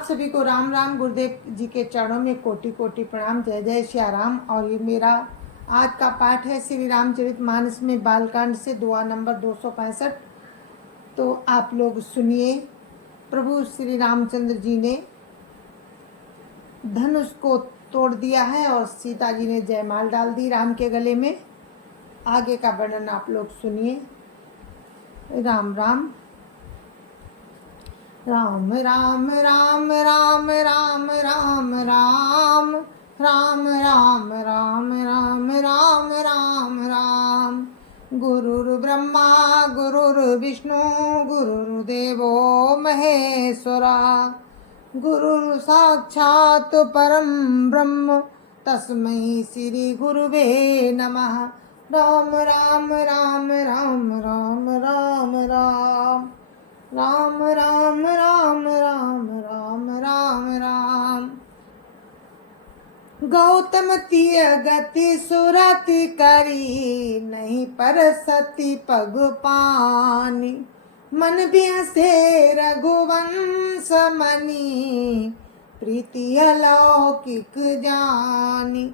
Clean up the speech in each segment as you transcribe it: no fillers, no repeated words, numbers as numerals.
आप सभी को राम राम। गुरुदेव जी के चरणों में कोटि कोटि प्रणाम। जय जय श्री राम। और ये मेरा आज का पाठ है श्री रामचरितमानस में बालकांड से दुआ नंबर 265। तो आप लोग सुनिए। प्रभु श्री रामचंद्र जी ने धनुष को तोड़ दिया है और सीता जी ने जयमाल डाल दी राम के गले में। आगे का वर्णन आप लोग सुनिए। राम राम राम राम राम राम राम राम राम राम राम राम राम राम राम राम। गुरुर्ब्रह्मा गुरुर्विष्णु गुरुर्देवो महेश्वरा। गुरुर् साक्षात् परम ब्रह्म तस्मै श्री गुरुवे नमः। राम राम राम राम राम राम राम राम राम राम राम राम राम राम। गौतम तीय गति सुरति करी नहीं पर सती पग पानी। मन बिहसे रघुवंश मनी प्रीति अलौकिक जानी।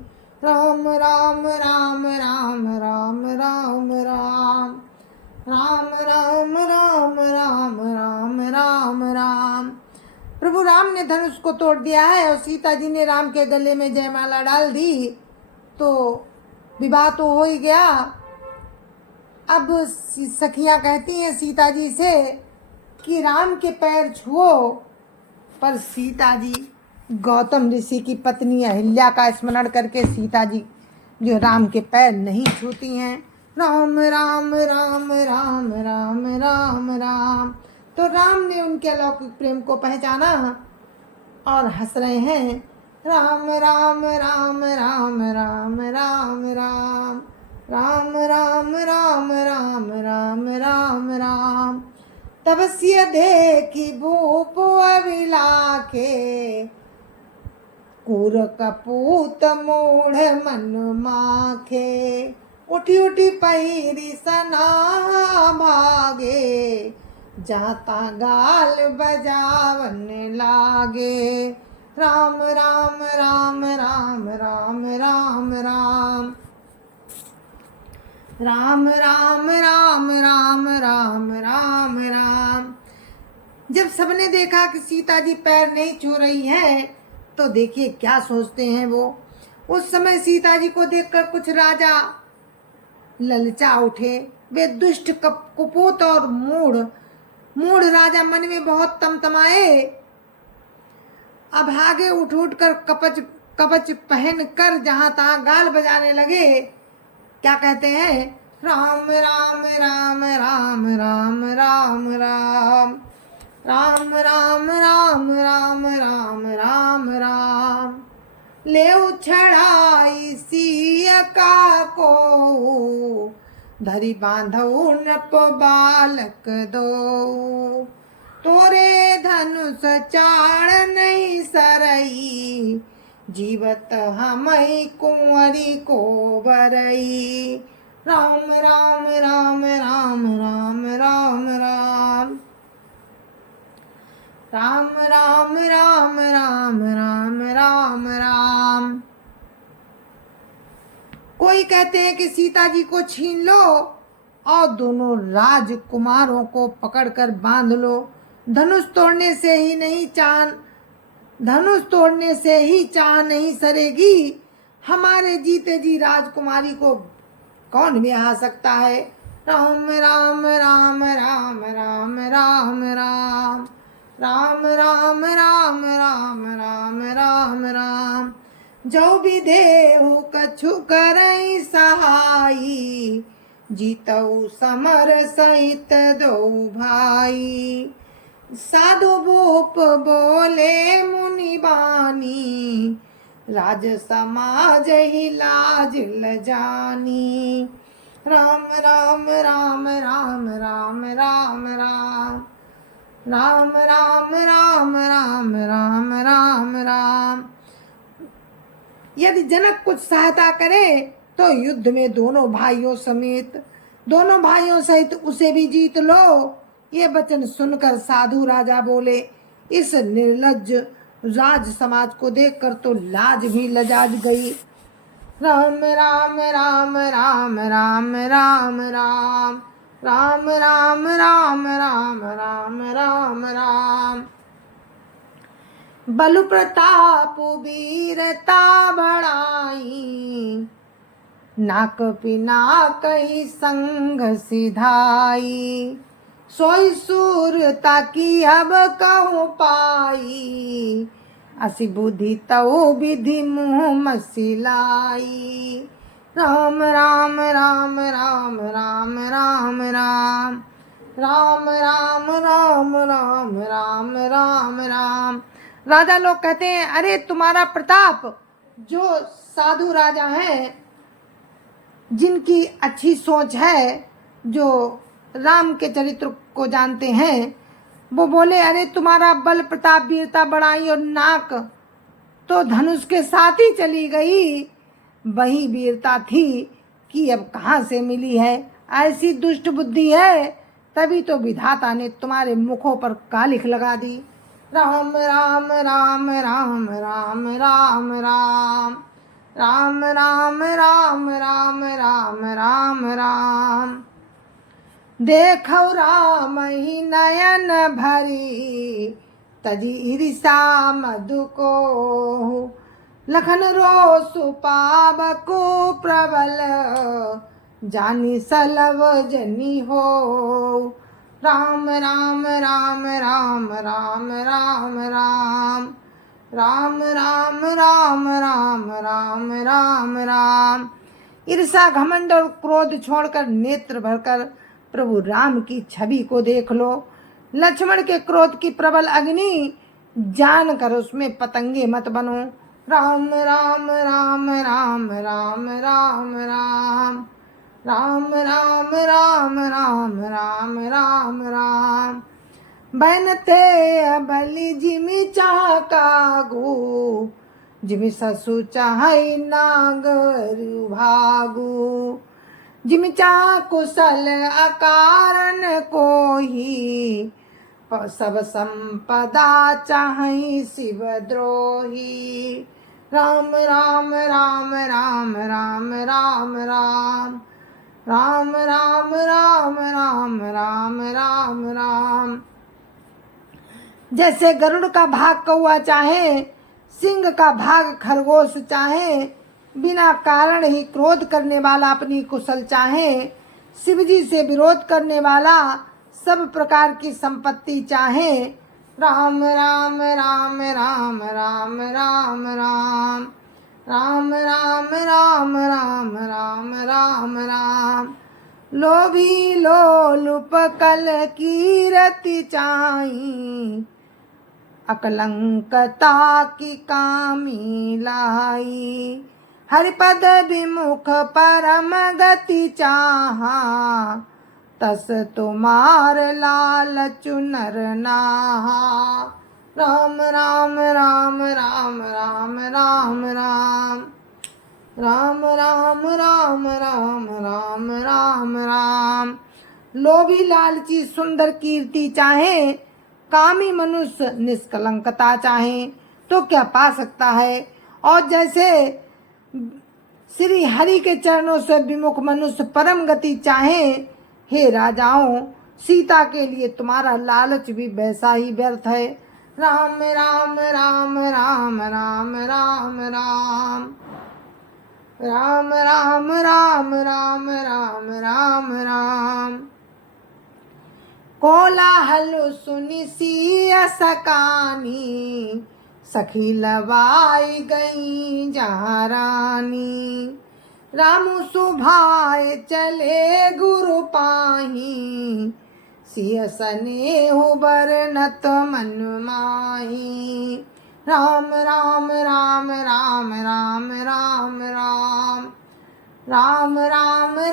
राम राम राम राम राम राम राम राम राम राम राम राम राम राम। प्रभु राम ने धनुष को तोड़ दिया है और सीता जी ने राम के गले में जयमाला डाल दी। तो विवाह तो हो ही गया। अब सखियां कहती हैं सीता जी से कि राम के पैर छुओ, पर सीता जी गौतम ऋषि की पत्नी अहिल्या का स्मरण करके सीता जी जो राम के पैर नहीं छूती हैं। राम राम राम राम राम राम राम। तो राम ने उनके अलौकिक प्रेम को पहचाना और हंस रहे हैं। राम राम राम राम राम राम राम राम राम राम राम राम राम राम। तपस्या देखी भूप अविलाखे कुर कपूत मूढ़ मन माखे। उठी उठी पहिरी सना भागे जाता गाल बजावन लागे। राम राम राम राम राम राम राम राम राम राम राम राम राम राम। जब सबने देखा कि सीता जी पैर नहीं छू रही है तो देखिए क्या सोचते हैं वो। उस समय सीता जी को देखकर कुछ राजा ललचा उठे। वे दुष्ट कुपोत और मूढ़ राजा मन में बहुत तमतमाए। अब आगे उठ उठ कर कवच पहन कर जहां तहां गाल बजाने लगे। क्या कहते हैं? राम राम राम राम राम राम राम राम राम राम राम राम राम राम। ले छड़ाई सिया का को धरी बांधऊ नप बालक दो। तोरे धनुष चाड़ नहीं सरई जीवत हमई कुंवरी को बरई। राम राम राम राम राम राम राम राम राम राम राम राम राम राम। कोई कहते हैं कि सीता जी को छीन लो और दोनों राजकुमारों को पकड़कर बांध लो। धनुष तोड़ने से ही चाह नहीं सरेगी। हमारे जीते जी राजकुमारी को कौन ब्याह सकता है। राम राम राम राम राम राम राम राम राम राम राम राम राम राम। जो भी देहु कछु करई सहाई जीतऊ समर सहित दो भाई। साधु भूप बोले मुनि बानी राज समाज ही लाज लजानी। राम राम राम राम राम राम राम राम राम राम राम राम राम राम। यदि जनक कुछ सहायता करे तो युद्ध में दोनों भाइयों सहित उसे भी जीत लो। ये वचन सुनकर साधु राजा बोले, इस निर्लज्ज राज समाज को देखकर तो लाज भी लजाज गई। राम राम राम राम राम राम राम राम राम राम राम राम राम राम। बल प्रताप वीरता बढ़ाई, नाक पिना कही संग सिधाई। सोई सूरता की अब कहूँ पाई, असी बुद्धि तऊ विधि मुँह मसिलाई। राम राम राम राम राम राम राम राम राम राम राम राम राम राम। राजा लोग कहते हैं, अरे तुम्हारा प्रताप, जो साधु राजा हैं जिनकी अच्छी सोच है, जो राम के चरित्र को जानते हैं, वो बोले, अरे तुम्हारा बल प्रताप वीरता बढ़ाई और नाक तो धनुष के साथ ही चली गई। वही वीरता थी कि अब कहाँ से मिली है। ऐसी दुष्ट बुद्धि है, तभी तो विधाता ने तुम्हारे मुखों पर कालिख लगा दी। राम राम राम राम राम राम राम राम राम राम राम राम राम राम। देखो राम ही नयन भरी, तजी ईर्षा मधु को। लखन रोसु पावको प्रबल, जानी सलव जनी हो। राम राम राम राम राम राम राम राम राम राम राम राम राम राम। ईर्षा घमंड और क्रोध छोड़कर नेत्र भरकर प्रभु राम की छवि को देख लो। लक्ष्मण के क्रोध की प्रबल अग्नि जानकर उसमें पतंगे मत बनो। राम राम राम राम राम राम राम राम राम राम राम राम राम राम। बनते बलि जिमि चाह कागू, जिमि ससु चाह नागरु भागू। जिमि चाह कुशल अकारण कोही, सब संपदा चाहि शिव द्रोही। राम राम राम राम राम राम राम राम राम राम राम राम राम राम। जैसे गरुड़ का भाग कौआ चाहे, सिंह का भाग खरगोश चाहे, बिना कारण ही क्रोध करने वाला अपनी कुशल चाहे, शिवजी से विरोध करने वाला सब प्रकार की संपत्ति चाहे। राम राम राम राम राम राम राम राम राम राम राम राम राम राम। लोभी लोलुप कल कीरति चाही, अकलंकता की कामी लाई। हरिपद विमुख परम गति चाहा, तस तुम्हार लाल चुनर नाहा। राम राम राम राम राम राम राम राम राम राम राम राम राम राम। लोभी लालची सुंदर कीर्ति चाहे, कामी मनुष्य निष्कलंकता चाहे, तो क्या पा सकता है। और जैसे श्री हरि के चरणों से विमुख मनुष्य परम गति चाहे, हे राजाओं, सीता के लिए तुम्हारा लालच भी वैसा ही व्यर्थ है। राम राम राम राम राम राम राम राम राम राम राम राम राम राम। कोलाहल सुनि सिय सकानी, सखी लवाई गई जहाँ रानी। रामु सुभाए चले गुरु पाही, सिय सनेहु बरनत मन माही। राम राम राम राम राम राम राम राम राम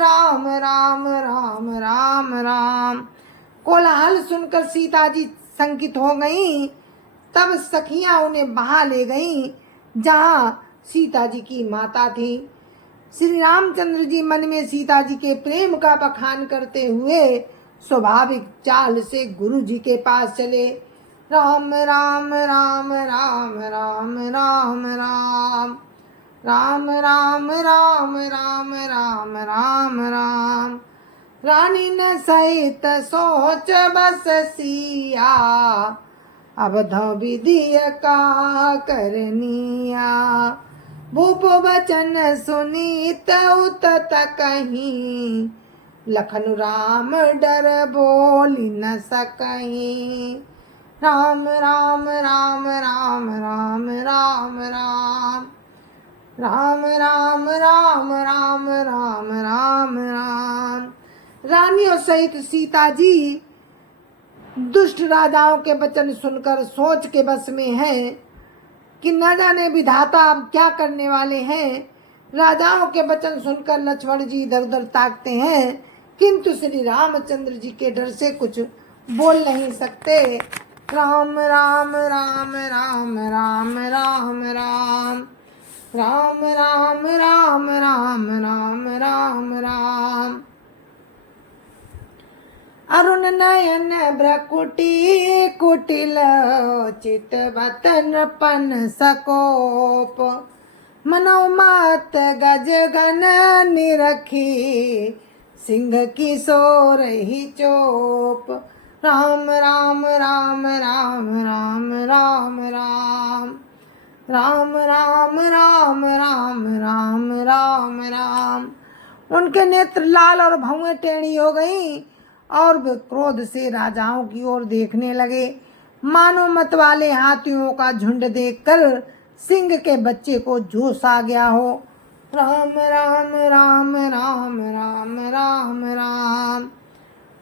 राम राम राम राम राम। कोलाहल सुनकर सीता जी शंकित हो गईं। तब सखियां उन्हें बहा ले गईं जहाँ सीता जी की माता थी। श्री रामचंद्र जी मन में सीता जी के प्रेम का बखान करते हुए स्वाभाविक चाल से गुरु जी के पास चले। राम राम राम राम राम राम राम राम राम राम राम राम राम राम। रानी न सहित सोच बस सिया, अब धो विधि का करनिया। भूप वचन सुनीत उतत कहीं, लखन राम डर बोली न सकहीं। राम राम राम राम राम राम राम राम राम राम राम राम राम राम। रानियों सहित सीता जी दुष्ट राजाओं के वचन सुनकर सोच के बस में है कि न जाने विधाता अब क्या करने वाले हैं। राजाओं के वचन सुनकर लक्ष्मण जी इधर उधर ताकते हैं, किंतु श्री रामचंद्र जी के डर से कुछ बोल नहीं सकते। राम राम राम राम राम राम राम राम राम राम राम राम राम राम। अरुण नयन भ्रकुटी कुटिल, चित वतन पन सकोप। मनोमत गज गन निरखी, सिंह की सो रही चोप। राम राम राम राम राम राम राम राम राम राम राम राम राम राम। उनके नेत्र लाल और भौहें टेढ़ी हो गईं और वे क्रोध से राजाओं की ओर देखने लगे, मानो मत वाले हाथियों का झुंड देखकर सिंह के बच्चे को जोश आ गया हो। राम राम राम राम राम राम राम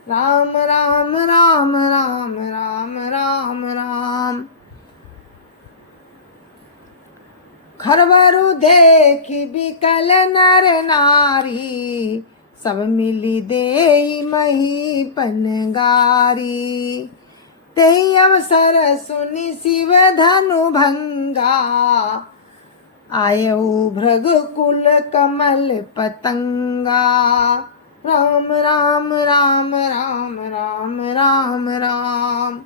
राम राम राम राम राम राम राम। खरवरु देखी बिकल नर नारी, सब मिली देई मही पनगारी। तेई अवसर सुनि शिव धनु भंगा, आयऊ भृग कुल कमल पतंगा। राम राम राम राम राम राम राम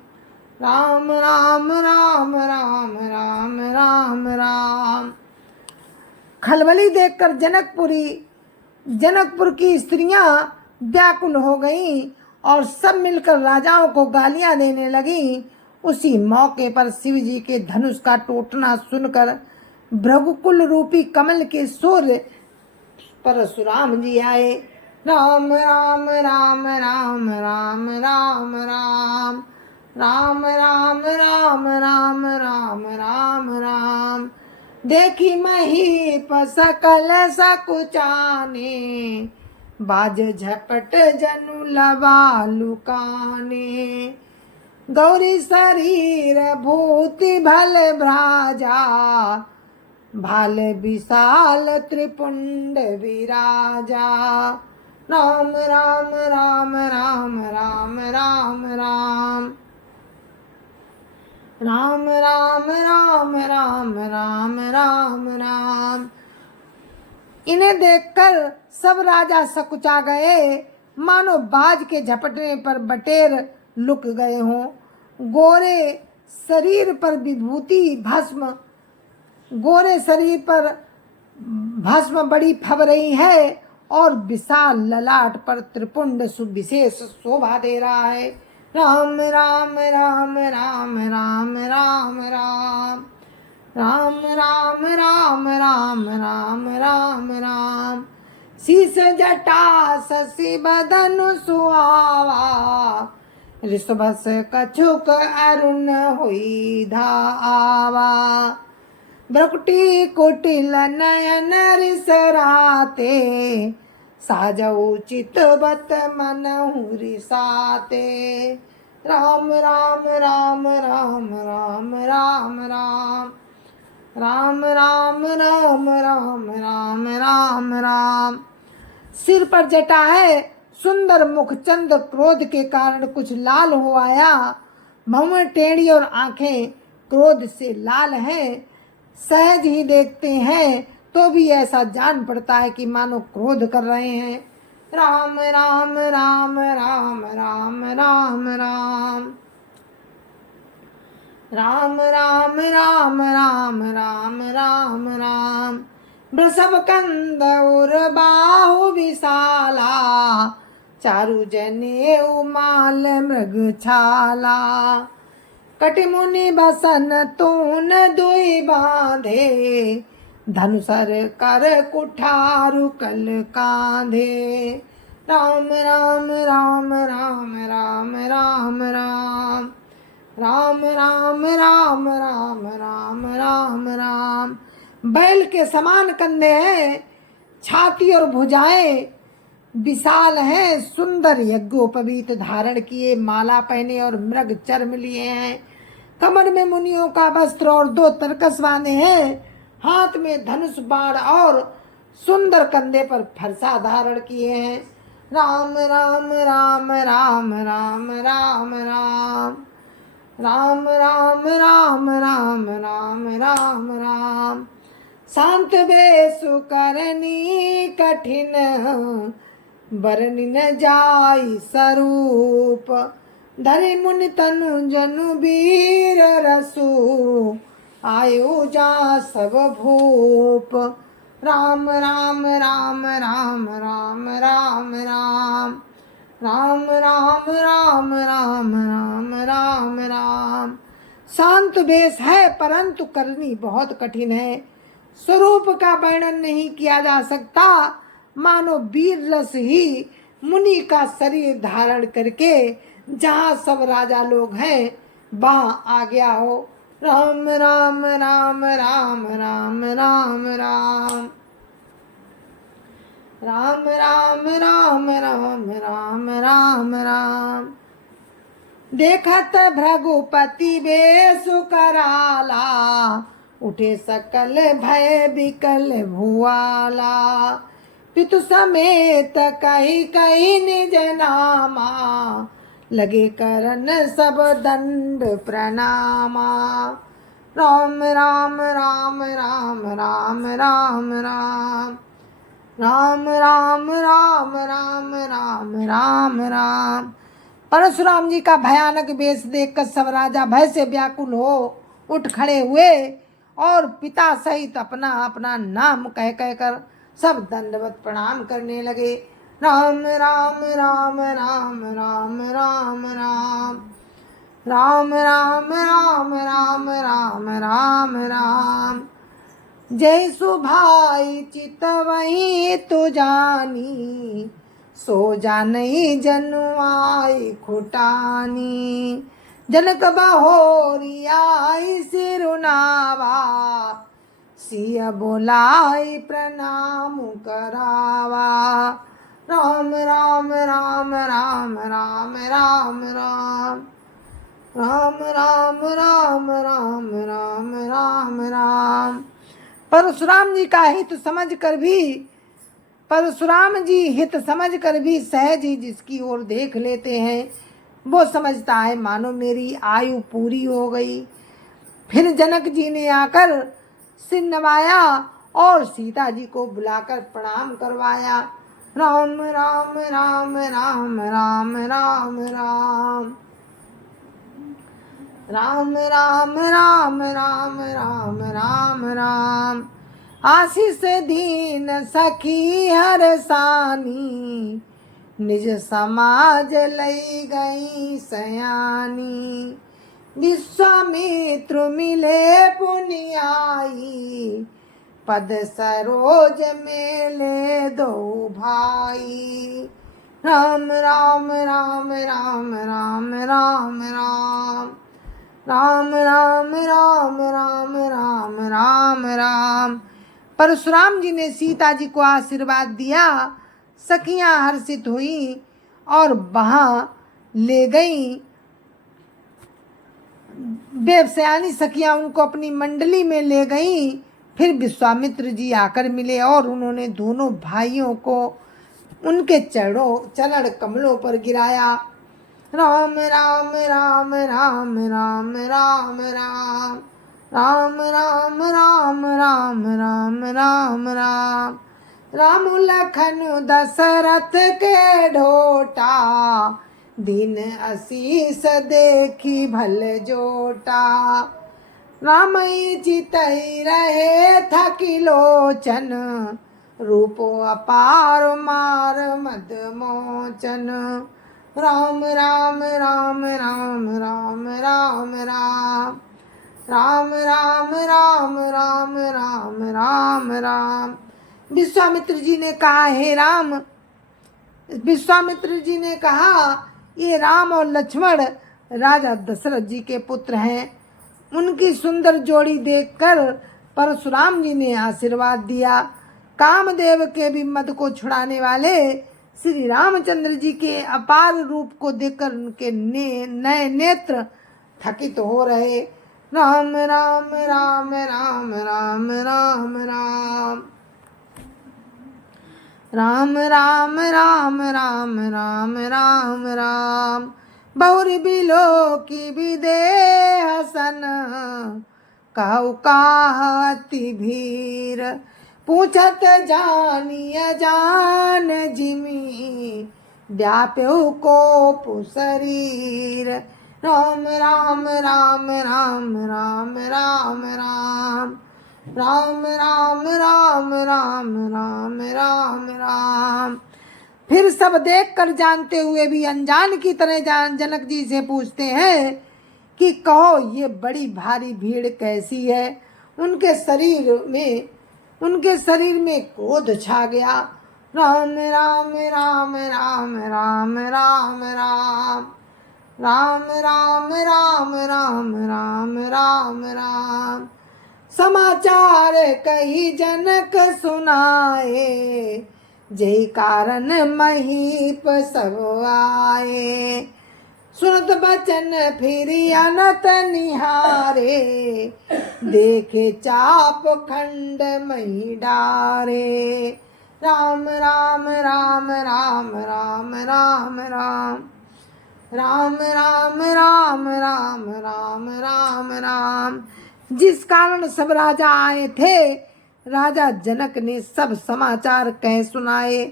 राम राम राम राम राम राम राम। खलबली देखकर जनकपुर की स्त्रियां व्याकुल हो गईं और सब मिलकर राजाओं को गालियां देने लगीं। उसी मौके पर शिव जी के धनुष का टूटना सुनकर भृगुकुल रूपी कमल के सूर्य परशुराम जी आए। राम राम राम राम राम राम राम राम राम राम राम राम राम राम। देखी मही सकल सकुचाने, बाज झपट जनु लवा लुकाने। गौरी शरीर भूति भल भ्राजा, भाल विशाल त्रिपुंड विराजा। राम राम राम राम राम राम राम राम राम राम राम राम राम राम। इन्हें देखकर सब राजा सकुचा गए, मानो बाज के झपटने पर बटेर लुक गए हों। गोरे शरीर पर भस्म बड़ी फब रही है और विशाल ललाट पर त्रिपुंड सुविशेष शोभा दे रहा है। राम राम राम राम राम राम राम राम राम राम राम राम राम राम। शीस जटा शशि बदन सुहावा, ऋषभस कछुक अरुण हुई धावा। भ्रकुटी कुटिल नयन रिसराते, साजऊ चितवत मनहु रिसाते। राम राम राम राम राम राम राम राम राम राम राम राम राम राम। सिर पर जटा है, सुंदर मुख चंद्र क्रोध के कारण कुछ लाल हो आया। भौहें टेढ़ी और आंखें क्रोध से लाल हैं। सहज ही देखते हैं तो भी ऐसा जान पड़ता है कि मानो क्रोध कर रहे हैं। राम राम राम राम राम राम राम राम राम राम राम राम राम राम। वृषभ कंद और बाहु विशाला, चारु जने उमाल मृग छाला। कटिमुनि बसन तून दुई बांधे, धनुसर कर कुठारु कल कांधे। राम राम राम राम राम राम राम। राम राम राम राम राम राम राम। बैल के समान कंधे हैं, छाती और भुजाएं विशाल हैं, सुंदर यज्ञोपवीत धारण किए, माला पहने और मृग चर्म लिए हैं। कमर में मुनियों का वस्त्र और 2 तरकस बांधे हैं, हाथ में धनुष बाण और सुंदर कंधे पर फरसा धारण किए हैं। राम राम राम राम राम राम राम। राम राम राम राम राम राम राम। शांत बेसु करनी कठिन, बरनि न जाई स्वरूप। धरि मुनि तनु जनु वीर रसु, आयु जा सब भूप। राम राम राम राम राम राम राम। राम राम राम राम राम राम राम। शांत वेश है परंतु करनी बहुत कठिन है। स्वरूप का वर्णन नहीं किया जा सकता, मानो वीर रस ही मुनि का शरीर धारण करके जहाँ सब राजा लोग हैं वहाँ आ गया हो। राम राम राम राम राम राम राम। राम राम राम राम राम राम राम। देखत भृगुपति बेसु कराला, उठे सकल भय विकल भुआला। पितु समेत कही कही निज नामा, लगे करन सब दंड प्रणामा। राम राम राम राम राम राम राम। राम राम राम राम राम राम राम। परशुराम जी का भयानक वेश देखकर सब राजा भय से व्याकुल हो उठ खड़े हुए और पिता सहित अपना अपना नाम कह कहकर सब दंडवत प्रणाम करने लगे। राम राम राम राम राम राम राम। राम राम राम राम राम राम राम। जय सुभाई चित वही तो जानी, सो जानई जनु आई खुटानी। जनक बहोरी आई सिरुनावा, सिया बोलाई प्रणाम करावा। राम राम राम राम राम राम राम। राम राम राम राम राम राम राम। परशुराम जी का हित समझ कर भी सहज ही जिसकी ओर देख लेते हैं, वो समझता है मानो मेरी आयु पूरी हो गई। फिर जनक जी ने आकर सिर नवाया और सीता जी को बुलाकर प्रणाम करवाया। राम राम राम राम राम राम राम। राम राम राम राम राम राम राम। आशीष दीन सखी हर सानी, निज समाज लई गई सयानी। विश्वामित्र मिले पुनियाई, पद सरोज मेले दो भाई। राम राम राम राम राम राम राम। राम राम राम राम राम राम राम। परशुराम जी ने सीता जी को आशीर्वाद दिया। सखियां हर्षित हुई और वहां ले गई। बेवसयानी सखियां उनको अपनी मंडली में ले गई। फिर विश्वामित्र जी आकर मिले और उन्होंने दोनों भाइयों को उनके चरण कमलों पर गिराया। राम राम राम राम राम राम राम। राम राम राम राम राम राम राम। राम लखन दशरथ के ढोटा, दीन असीस देखी भल जोटा। रामई चितई रहे थकी लोचन, रूपो अपार मार मद मोचन। राम राम राम राम राम राम राम राम राम राम राम राम राम राम। विश्वामित्र जी ने कहा, हे राम, विश्वामित्र जी ने कहा, ये राम और लक्ष्मण राजा दशरथ जी के पुत्र हैं। उनकी सुंदर जोड़ी देखकर परशुराम जी ने आशीर्वाद दिया। कामदेव के भी मद को छुड़ाने वाले श्री रामचंद्र जी के अपार रूप को देखकर उनके नए नेत्र थकित हो रहे। राम राम राम राम राम राम राम राम राम राम राम राम राम राम। बहुरी बिलो की विदे हसन, कहु काह अति भीर। पूछत जानिय जान जिमी, व्याप्यु को पुशरीर। राम राम राम राम राम राम राम राम राम राम राम राम राम राम। फिर सब देखकर जानते हुए भी अनजान की तरह जनक जी से पूछते हैं कि कहो, ये बड़ी भारी भीड़ कैसी है? उनके शरीर में क्रोध छा गया। राम राम राम राम राम राम राम राम राम राम राम राम राम राम। समाचार कही जनक सुनाए, जय कारण महीप सब आए। सुनत बचन फिर अनत निहारे, देखे चाप खंड मही डारे। राम राम राम राम राम राम राम राम राम राम राम राम राम राम। जिस कारण सब राजा आए थे, राजा जनक ने सब समाचार कह सुनाए।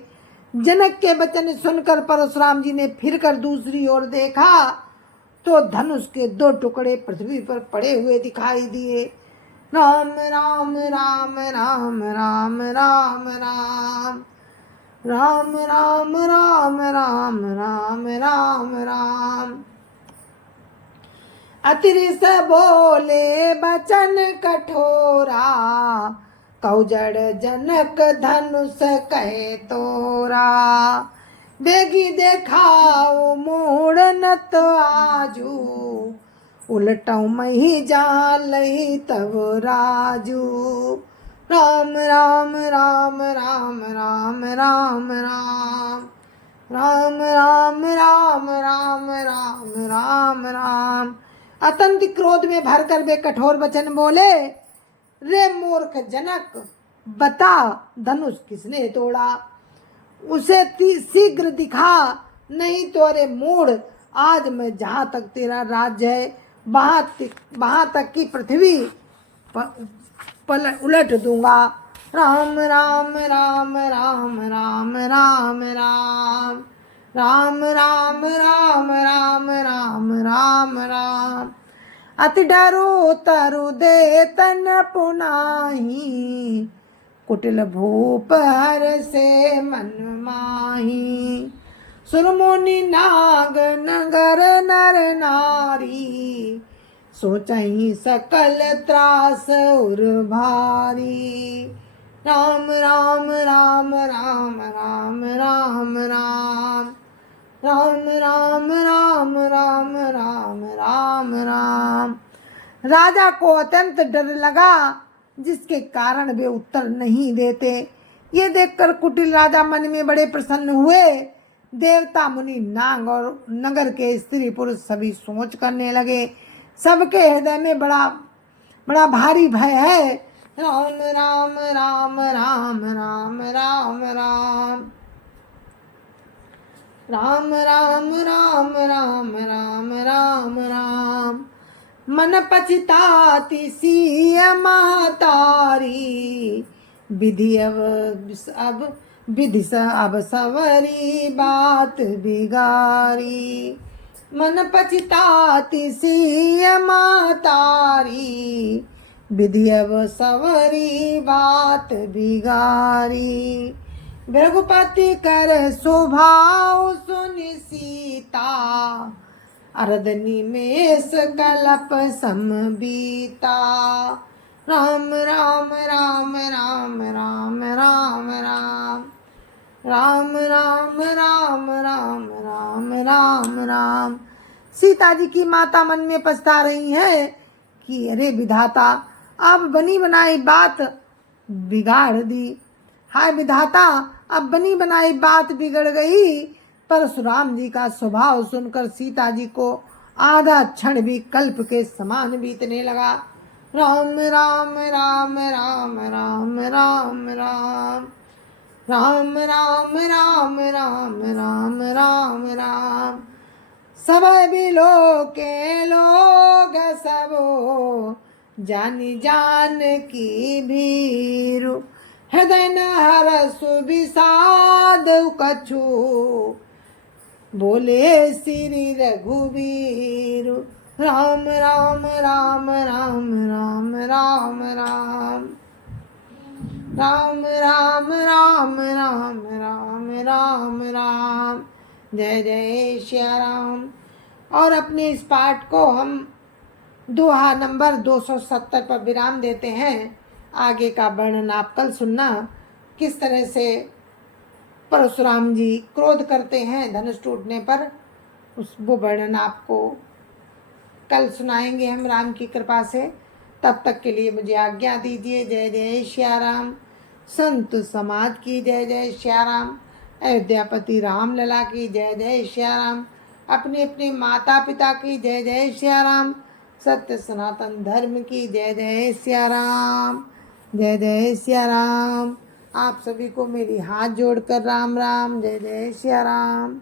जनक के वचन सुनकर परशुराम जी ने फिर कर दूसरी ओर देखा तो धनुष के 2 टुकड़े पृथ्वी पर पड़े हुए दिखाई दिए। राम राम राम राम राम राम राम राम राम राम राम राम राम राम। अतिरिस बोले बचन कठोरा, कौजड़ जनक धनुष कहे तोरा। बेगी देखाओ मोड़ न तो आजू, उलटऊ मही जालही तब राजू। राम राम राम राम राम राम राम राम राम राम राम राम राम राम। अत्यंत क्रोध में भरकर वे कठोर वचन बोले, रे मूर्ख जनक, बता धनुष किसने तोड़ा? उसे शीघ्र दिखा, नहीं तो अरे मूढ़, आज मैं जहाँ तक तेरा राज्य है वहाँ तक की पृथ्वी उलट दूंगा। राम राम राम राम राम राम राम राम राम राम राम राम राम राम। अति डरो तरु दे तन पुनाही, कुटिल भूप हर से मन माही। सुरमुनि नाग नगर नर नारी, सोचहि सकल त्रास उर भारी। राम राम राम राम राम राम राम राम राम राम राम राम राम राम। राजा को अत्यंत डर लगा, जिसके कारण वे उत्तर नहीं देते। ये देखकर कुटिल राजा मन में बड़े प्रसन्न हुए। देवता मुनि नाग और नगर के स्त्री पुरुष सभी सोच करने लगे, सबके हृदय में बड़ा बड़ा भारी भय है। राम राम राम राम राम राम राम राम राम राम राम राम राम राम। मन पछताती सिय महतारी, विधि अब विधि अब सवरी बात बिगारी, मन पछताती सिय मातारी, विधि अब सवरी बात बिगारी। भृगुपति कर स्वभाव सुनि सीता, अरदनी में कलप समबीता। राम राम राम राम राम राम राम राम राम राम राम राम राम राम। सीता जी की माता मन में पछता रही है कि अरे विधाता, अब बनी बनाई बात बिगाड़ दी। हाय विधाता, अब बनी बनाई बात बिगड़ गई। परशुराम जी का स्वभाव सुनकर सीता जी को आधा क्षण भी कल्प के समान बीतने लगा। राम राम राम राम राम राम राम राम राम राम राम राम राम राम। सब बिलो के लोग सबो, जानी जान की भीरु, हृदय न हरसु विषाद कछु, बोले श्री रघुवीर। राम राम राम राम राम राम राम राम राम राम राम राम राम राम। जय जय श्या राम। और अपने इस पाठ को हम दोहा नंबर 270 पर विराम देते हैं। आगे का वर्णन आप कल सुनना, किस तरह से परशुराम जी क्रोध करते हैं धनुष टूटने पर, वो वर्णन आपको कल सुनाएंगे हम राम की कृपा से। तब तक के लिए मुझे आज्ञा दीजिए। जय जय श्या राम। संत समाज की जय जय श्या राम। अयोध्यापति राम लला की जय जय श्या राम। अपने अपने माता पिता की जय जय श्या राम। सत्य सनातन धर्म की जय जय श्या राम। जय जय श्या राम। आप सभी को मेरी हाथ जोड़कर राम राम। जय जय श्या राम।